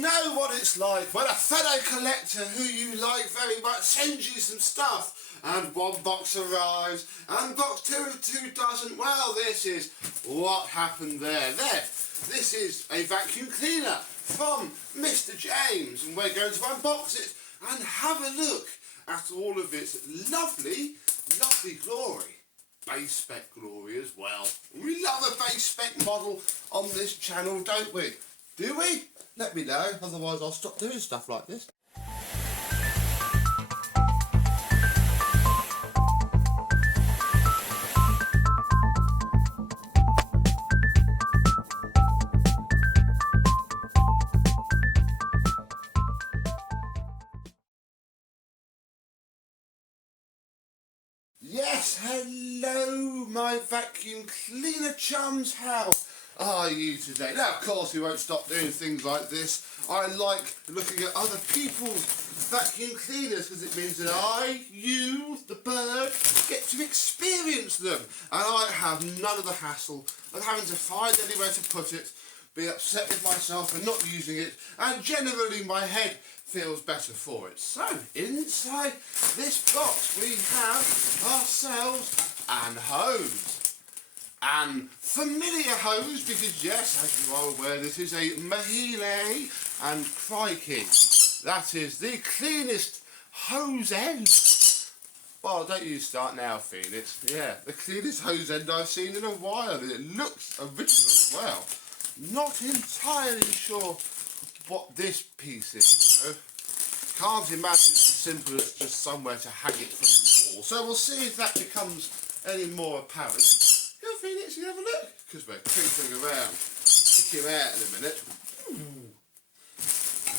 know what it's like when a fellow collector who you like very much sends you some stuff and one box arrives and box two doesn't. Well, this is what happened there. This is a vacuum cleaner from Mr. James, and we're going to unbox it and have a look at all of its lovely glory. Base spec glory as well. We love a base spec model on this channel, don't we? Do we? Let me know, otherwise I'll stop doing stuff like this. Yes, hello my vacuum cleaner chums, how are you today? Now of course we won't stop doing things like this. I like looking at other people's vacuum cleaners because it means that I, you, the bird, get to experience them, and I have none of the hassle of having to find anywhere to put it, be upset with myself for not using it, and generally my head feels better for it. So, inside this box we have ourselves an hose. An familiar hose because, yes, as you are aware, this is a Miele, and crikey, that is the cleanest hose end. Well, don't you start now, Phoenix. Yeah, the cleanest hose end I've seen in a while, and it looks original as well. Not entirely sure what this piece is, though. Can't imagine it's as simple as just somewhere to hang it from the wall. So we'll see if that becomes any more apparent. Go, Phoenix, you have a look, because we're crinkling around. Kick him out in a minute.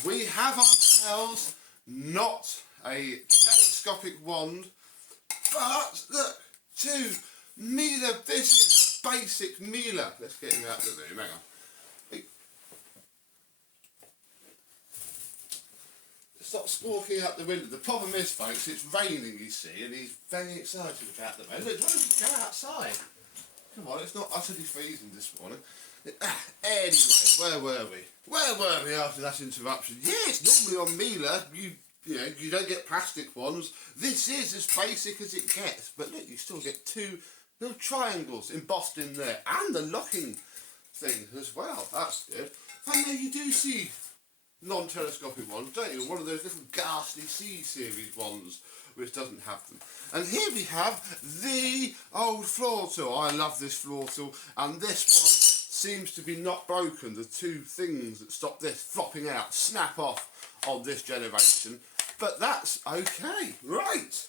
We have ourselves not a telescopic wand, but look, two Miele. This is basic Miele. Let's get him out of the room. Hang on. Stop squawking out the window. The problem is, folks, it's raining, you see, and he's very excited about the rain. Look, why don't you go outside? Come on, it's not utterly freezing this morning. Anyway, where were we? Where were we after that interruption? Yes, normally on Miele, you don't get plastic ones. This is as basic as it gets, but look, you still get two little triangles embossed in there, and the locking thing as well. That's good. And there you do see non-telescopic ones, don't you? One of those little ghastly C-series ones which doesn't have them. And here we have the old floor tool. I love this floor tool, and this one seems to be not broken. The two things that stop this flopping out snap off on this generation, but that's okay. Right,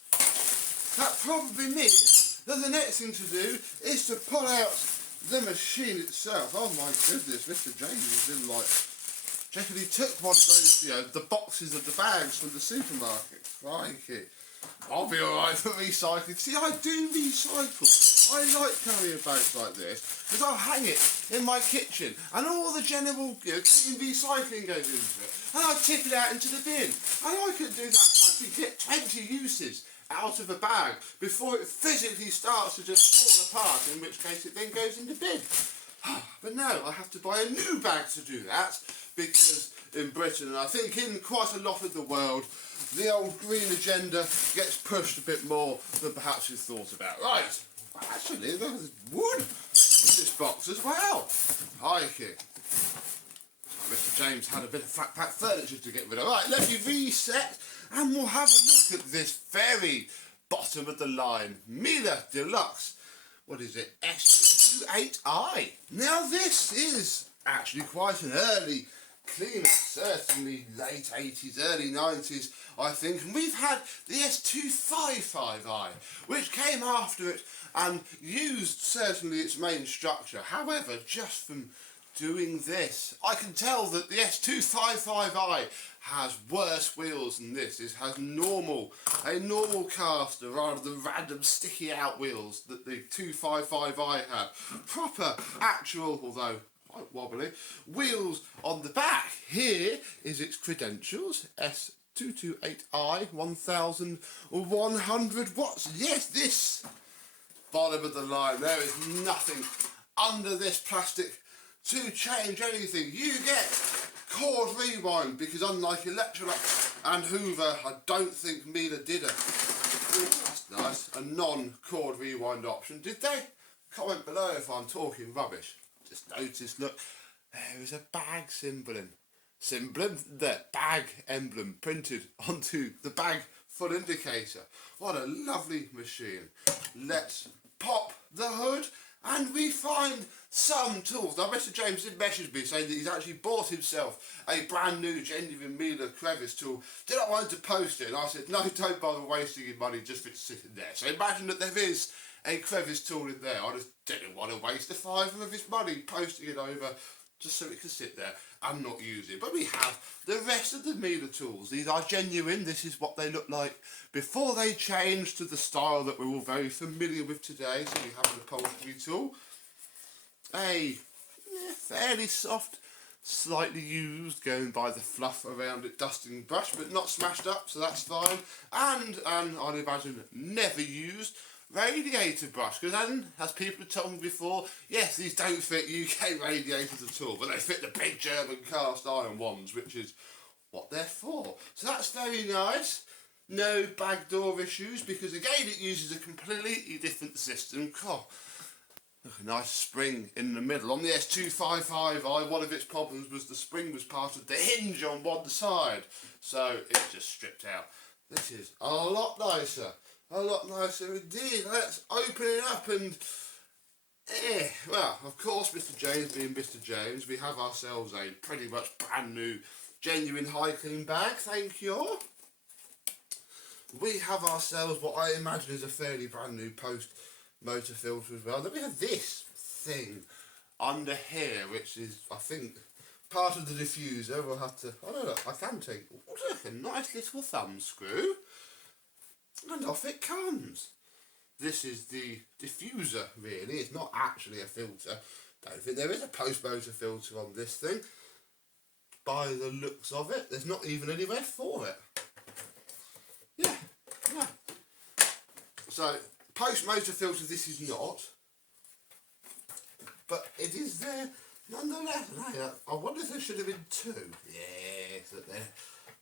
that probably means that the next thing to do is to pull out the machine itself. Oh my goodness, Mr. James is in like... He took one of those, the boxes of the bags from the supermarket. Crikey. I'll be alright for recycling. See, I do recycle. I like carrying bags like this because I'll hang it in my kitchen and all the general clean recycling goes into it. And I tip it out into the bin. And I could do that. I could get 20 uses out of a bag before it physically starts to just fall apart, in which case it then goes in the bin. But no, I have to buy a new bag to do that, because in Britain, and I think in quite a lot of the world, the old green agenda gets pushed a bit more than perhaps we thought about. Right, actually there's wood in this box as well. Crikey. Mr. James had a bit of flat pack furniture to get rid of. Right, let me reset and we'll have a look at this very bottom of the line Miele Deluxe. What is it? S228i. Now this is actually quite an early cleaner, certainly late 80s, early 90s, I think. And we've had the S255i, which came after it and used certainly its main structure. However, just from doing this, I can tell that the S255i has worse wheels than this. It has a normal caster rather than random sticky out wheels that the 255i had. Proper, actual, although quite wobbly, wheels on the back. Here is its credentials. S228i, 1100 watts. Yes, this bottom of the line. There is nothing under this plastic to change anything. You get Chord rewind, because unlike Electrolux and Hoover, I don't think Miele did it. Ooh, that's nice. A non-chord rewind option. Did they? Comment below if I'm talking rubbish. Just noticed, look, there is a bag the bag emblem printed onto the bag full indicator. What a lovely machine. Let's pop the hood and we find some tools. Now Mr. James did message me saying that he's actually bought himself a brand new genuine Miele crevice tool. Did I want to post it? And I said, no, don't bother wasting your money just for it sitting there. So imagine that there is a crevice tool in there. I just didn't want to waste a fiver of his money posting it over just so it can sit there and not use it. But we have the rest of the Miele tools. These are genuine. This is what they look like before they changed to the style that we're all very familiar with today. So we have an upholstery tool, a fairly soft, slightly used, going by the fluff around it, dusting brush, but not smashed up, so that's fine. And I'd imagine never used radiator brush, because as people have told me before, yes, these don't fit UK radiators at all, but they fit the big German cast iron ones, which is what they're for. So that's very nice. No bag door issues, because again it uses a completely different system. Oh, look, a nice spring in the middle. On the S228i, one of its problems was the spring was part of the hinge on one side, so it's just stripped out. This is a lot nicer. A lot nicer indeed. Let's open it up and... well, of course, Mr. James being Mr. James, we have ourselves a pretty much brand new, genuine high clean bag, thank you. We have ourselves what I imagine is a fairly brand new post motor filter as well. Then we have this thing under here, which is, I think, part of the diffuser. We'll have to... oh no, look, I can take... oh, look, a nice little thumb screw. And off it comes. This is the diffuser, really. It's not actually a filter. Don't think there is a post-motor filter on this thing. By the looks of it, there's not even anywhere for it. Yeah. So, post-motor filter this is not. But it is there nonetheless. I wonder if there should have been two. Yes,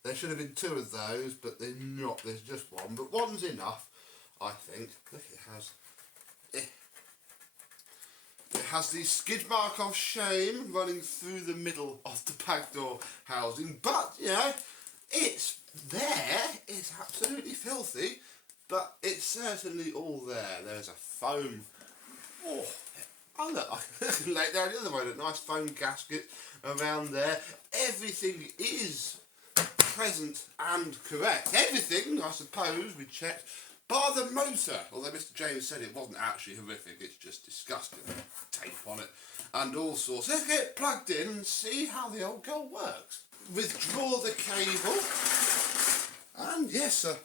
there should have been two of those, but they're not. There's just one, but one's enough, I think. Look, it has the skid mark of shame running through the middle of the bag door housing, but, you know, it's there. It's absolutely filthy, but it's certainly all there. There's a foam. Oh look, I can lay it down the other way. A nice foam gasket around there. Everything is present and correct. Everything, I suppose, we checked, bar the motor. Although Mr. James said it wasn't actually horrific, it's just disgusting. Tape on it and all sorts. Let's get it plugged in and see how the old girl works. Withdraw the cable. And yes, a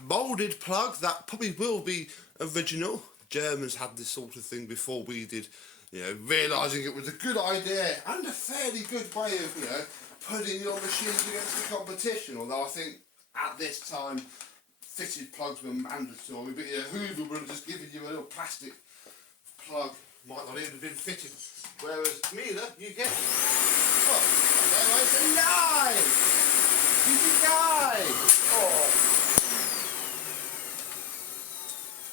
moulded plug. That probably will be original. Germans had this sort of thing before we did, you know, realising it was a good idea and a fairly good way of, you know, putting your machines against the competition. Although I think at this time fitted plugs were mandatory, but yeah, Hoover would have just given you a little plastic plug, might not even have been fitted. Whereas Miele, you get it. Oh, there I say live! You can die! Oh.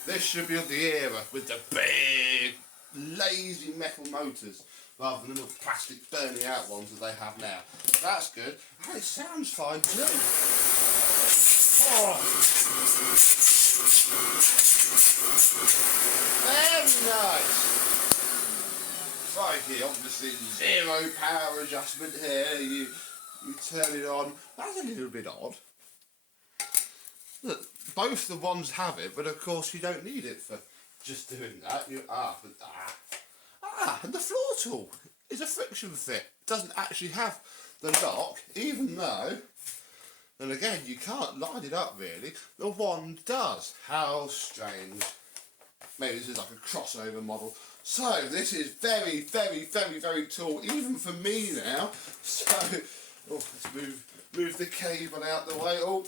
This should be of the era with the big, lazy metal motors rather than the little plastic burning out ones that they have now. That's good. And it sounds fine too. Oh. Very nice. Crikey, obviously zero power adjustment here. You turn it on. That's a little bit odd. Look, both the ones have it, but of course you don't need it for just doing that. And the floor tool is a friction fit. Doesn't actually have the lock, even though, and again, you can't line it up really. The wand does. How strange. Maybe this is like a crossover model. So this is very, very, very, very tall, even for me now. So, let's move the cable out the way. Oh,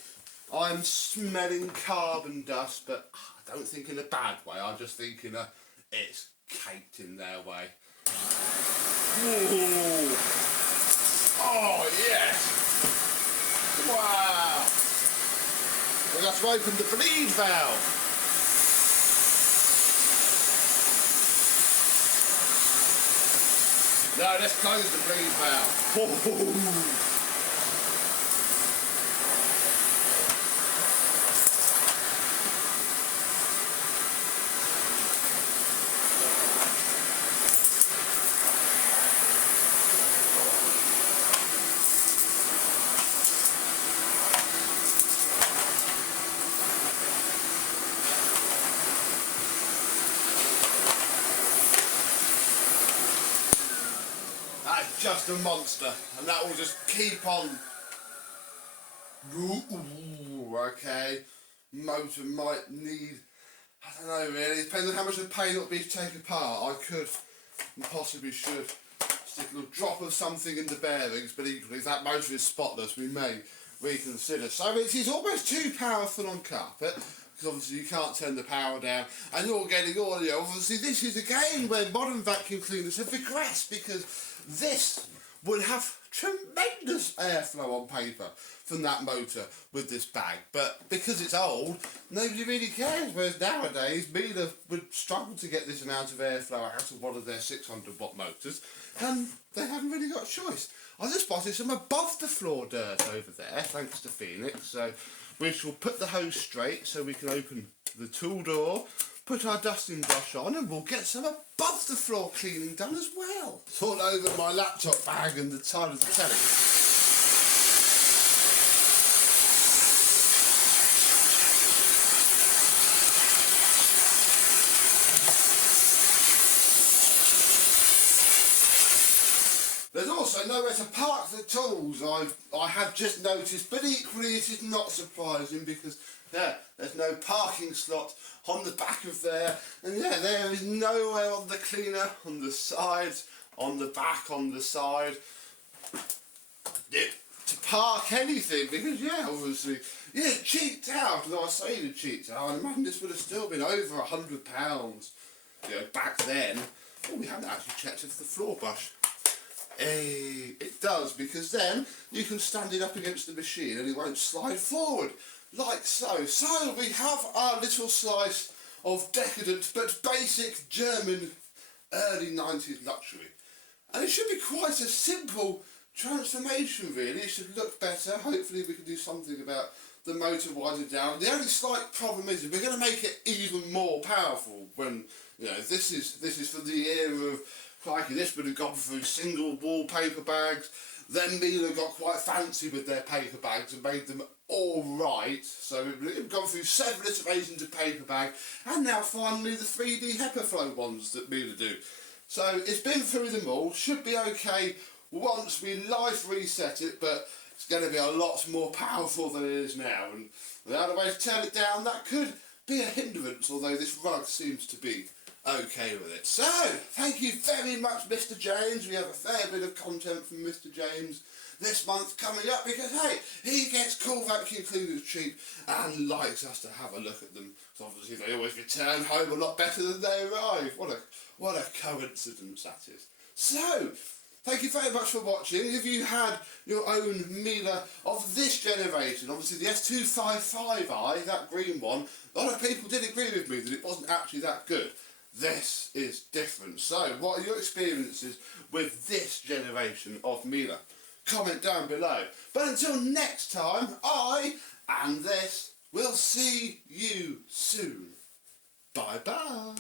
I'm smelling carbon dust, but I don't think in a bad way. I just think in a, it's caked in their way. Ooh. Oh yes! Wow! We'll have to open the bleed valve. No, let's close the bleed valve. Oh. That's just a monster, and that will just keep on. Ooh, okay. Motor might need, I don't know really, depends on how much of pain it will be to take apart. I could and possibly should stick a little drop of something in the bearings, but equally if that motor is spotless we may reconsider. So it is almost too powerful on carpet, because obviously you can't turn the power down and you're getting audio. Obviously this is again where modern vacuum cleaners have regressed, because this would have tremendous airflow on paper from that motor with this bag, but because it's old, nobody really cares. Whereas nowadays, Miele would struggle to get this amount of airflow out of one of their 600 watt motors, and they haven't really got a choice. I just spotted some above the floor dirt over there, thanks to Phoenix, so we shall put the hose straight so we can open the tool door, put our dusting brush on, and we'll get some above the floor cleaning done as well. It's all over my laptop bag and the side of the telly. There's also nowhere to park the tools, I have just noticed, but equally it is not surprising because there's no parking slot on the back of there, and there is nowhere on the cleaner, on the sides, on the back, on the side, to park anything, because obviously, it cheaped out, and I say it cheaped out, I imagine this would have still been over £100, back then. Oh, we haven't actually checked if the floor brush. It does, because then you can stand it up against the machine and it won't slide forward, like so. So we have our little slice of decadent but basic German early 90s luxury. And it should be quite a simple transformation really. It should look better. Hopefully we can do something about the motor winding down. The only slight problem is we're going to make it even more powerful when, this is for the era of, crikey, this would have gone through single wallpaper bags. Then Miele got quite fancy with their paper bags and made them all right. So we've gone through several iterations of paper bag, and now finally the 3D HEPA ones that Miele do. So it's been through them all. Should be okay once we live reset it, but it's going to be a lot more powerful than it is now. And without a way to turn it down, that could be a hindrance, although this rug seems to be okay with it. So, thank you very much, Mr. James. We have a fair bit of content from Mr. James this month coming up because, hey, he gets cool vacuum cleaners cheap and likes us to have a look at them. So obviously they always return home a lot better than they arrive. What a coincidence that is. So, thank you very much for watching. If you had your own Miele of this generation, obviously the S228i, that green one, a lot of people did agree with me that it wasn't actually that good. This is different. So, what are your experiences with this generation of Miele? Comment down below. But until next time, I and this will see you soon. Bye bye.